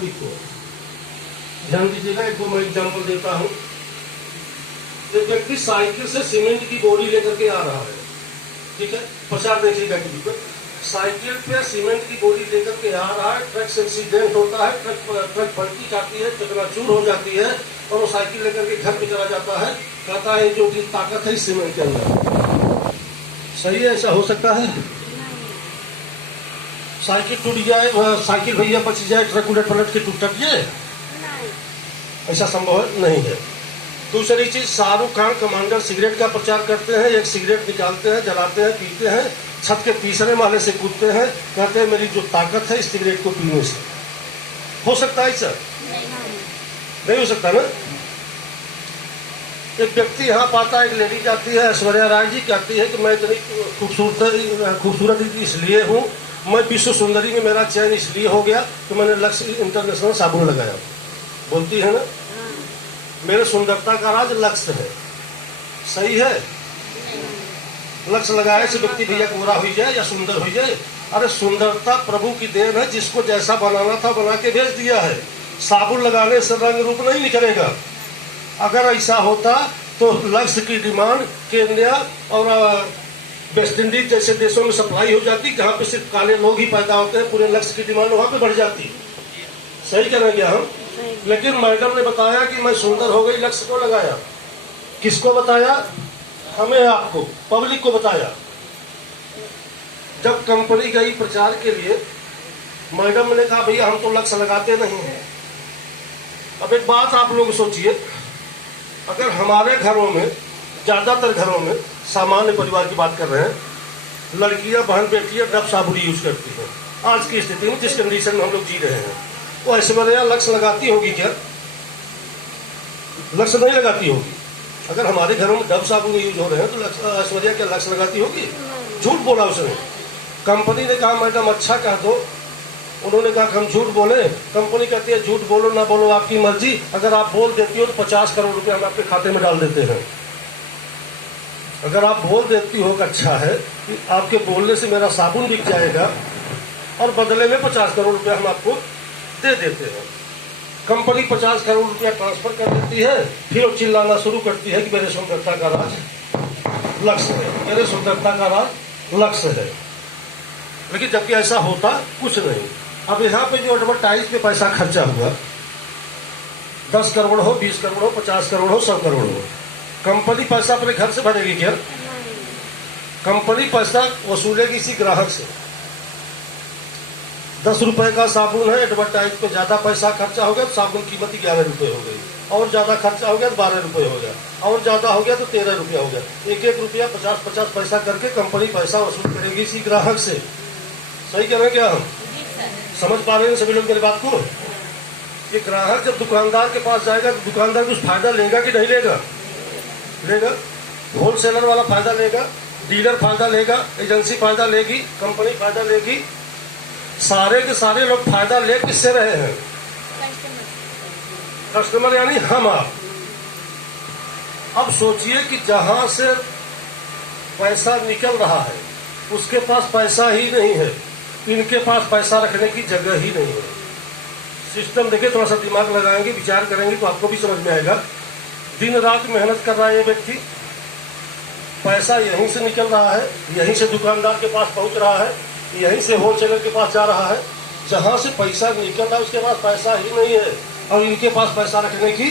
Public को। ध्यान दीजिएगा, एक दो मैं एग्जाम्पल देता हूँ। एक व्यक्ति साइकिल से सीमेंट की बोरी लेकर के आ रहा है, ठीक है, प्रचार देखिएगा टीवी पर। साइकिल पे सीमेंट की बोरी लेकर के आ रहा है, ट्रक से एक्सीडेंट होता है, ट्रक पलटी जाती है, चकनाचूर हो जाती है और वो साइकिल लेकर के घर पे चला जाता है। कहता है जो कि ताकत है इस सीमेंट के अंदर। सही है, ऐसा हो सकता है? साइकिल टूट जाए, साइकिल भैया बच जाए, ट्रक उलट पलट के टूट जाए, ऐसा संभव नहीं है। दूसरी चीज, शाहरुख खान कमांडर सिगरेट का प्रचार करते हैं। एक सिगरेट निकालते हैं, जलाते हैं, पीते हैं, छत के तीसरे माले से कूदते हैं, कहते हैं मेरी जो ताकत है इस सिगरेट को पीने से। हो सकता है सर? नहीं हो सकता ना। एक व्यक्ति यहाँ पाता है, एक लेडी जाती है, ऐश्वर्या राय जी कहती है कि मैं इतनी खूबसूरत इसलिए हूँ, मैं विश्व सुंदरी में मेरा चयन इसलिए हो गया कि मैंने लक्स इंटरनेशनल साबुन लगाया। बोलती है ना, मेरे सुंदरता का राज लक्ष्य है। सही है? लक्ष्य लगाए से व्यक्ति भैया गोरा हो जाए या सुंदर हो जाए। अरे सुंदरता प्रभु की देन है, जिसको जैसा बनाना था बना के भेज दिया है। साबुन लगाने से रंग रूप नहीं निखरेगा। अगर ऐसा होता तो लक्ष्य की डिमांड केन्या और वेस्ट इंडीज जैसे देशों में सप्लाई हो जाती, जहाँ पे सिर्फ काले लोग ही पैदा होते हैं, पूरे लक्ष्य की डिमांड वहां पे बढ़ जाती। सही कह रहे हैं क्या हम? लेकिन मैडम ने बताया कि मैं सुंदर हो गई, लक्ष्य को लगाया। किसको बताया? हमें, आपको, पब्लिक को बताया। जब कंपनी गई प्रचार के लिए, मैडम ने कहा भैया हम तो लक्ष्य लगाते नहीं हैं। अब एक बात आप लोग सोचिए, अगर हमारे घरों में, ज्यादातर घरों में, सामान्य परिवार की बात कर रहे हैं, लड़कियां बहन बेटियां डब साबुन यूज करती हैं। आज की स्थिति में जिस कंडीशन में हम लोग जी रहे हैं, वो ऐश्वर्या लक्ष्य लगाती होगी क्या? लक्ष्य नहीं लगाती होगी। अगर हमारे घरों में डब साबुन यूज हो रहे हैं तो ऐश्वर्या क्या लक्ष्य लगाती होगी? झूठ बोला उसने। कंपनी ने कहा मैडम अच्छा कह दो, उन्होंने कहा हम झूठ बोले। कंपनी कहती है झूठ बोलो ना बोलो आपकी मर्जी, अगर आप बोल देती हो तो 50 करोड़ रुपए हम आपके खाते में डाल देते हैं। अगर आप बोल देती हो कि अच्छा है कि आपके बोलने से मेरा साबुन बिक जाएगा और बदले में 50 करोड़ रुपया हम आपको दे देते हैं। कंपनी 50 करोड़ रुपया ट्रांसफर कर देती है, फिर वो चिल्लाना शुरू करती है कि मेरे सुंदरता का राज लक्ष्य है, मेरे सुंदरता का राज लक्ष्य है। लेकिन जबकि ऐसा होता कुछ नहीं। अब यहाँ पे जो एडवर्टाइज पे पैसा खर्चा हुआ, 10 करोड़ हो, 20 करोड़ हो, 50 करोड़ हो, 100 करोड़ हो, कंपनी पैसा अपने घर से भरेगी क्या? कंपनी पैसा वसूलेगी इसी ग्राहक से। 10 रुपए का साबुन है, एडवर्टाइज पे ज्यादा पैसा खर्चा हो गया तो साबुन कीमत 11 रुपए हो गई, और ज्यादा खर्चा हो गया तो 12 रुपए हो गया, और ज्यादा हो गया तो 13 रुपया हो गया। एक एक रुपया 50-50 पैसा करके कंपनी पैसा वसूल करेगी इसी ग्राहक से। सही कह रहे हैं क्या हम? समझ पा रहे हैं सभी लोग मेरी बात को? ये ग्राहक जब दुकानदार के पास जाएगा तो दुकानदार कुछ फायदा लेगा कि नहीं लेगा? लेगा। होलसेलर वाला फायदा लेगा, डीलर फायदा लेगा, एजेंसी फायदा लेगी, कंपनी फायदा लेगी। सारे के सारे लोग फायदा ले किससे रहे हैं? कस्टमर यानी हम आप। अब सोचिए कि जहां से पैसा निकल रहा है उसके पास पैसा ही नहीं है, इनके पास पैसा रखने की जगह ही नहीं है। सिस्टम देखिए, थोड़ा सा दिमाग लगाएंगे, विचार करेंगे तो आपको भी समझ में आएगा। दिन रात मेहनत कर रहा है ये व्यक्ति, पैसा यहीं से निकल रहा है, यहीं से दुकानदार के पास पहुंच रहा है, यहीं से होलसेलर के पास जा रहा है। जहां से पैसा निकल रहा है उसके पास पैसा ही नहीं है और इनके पास पैसा रखने की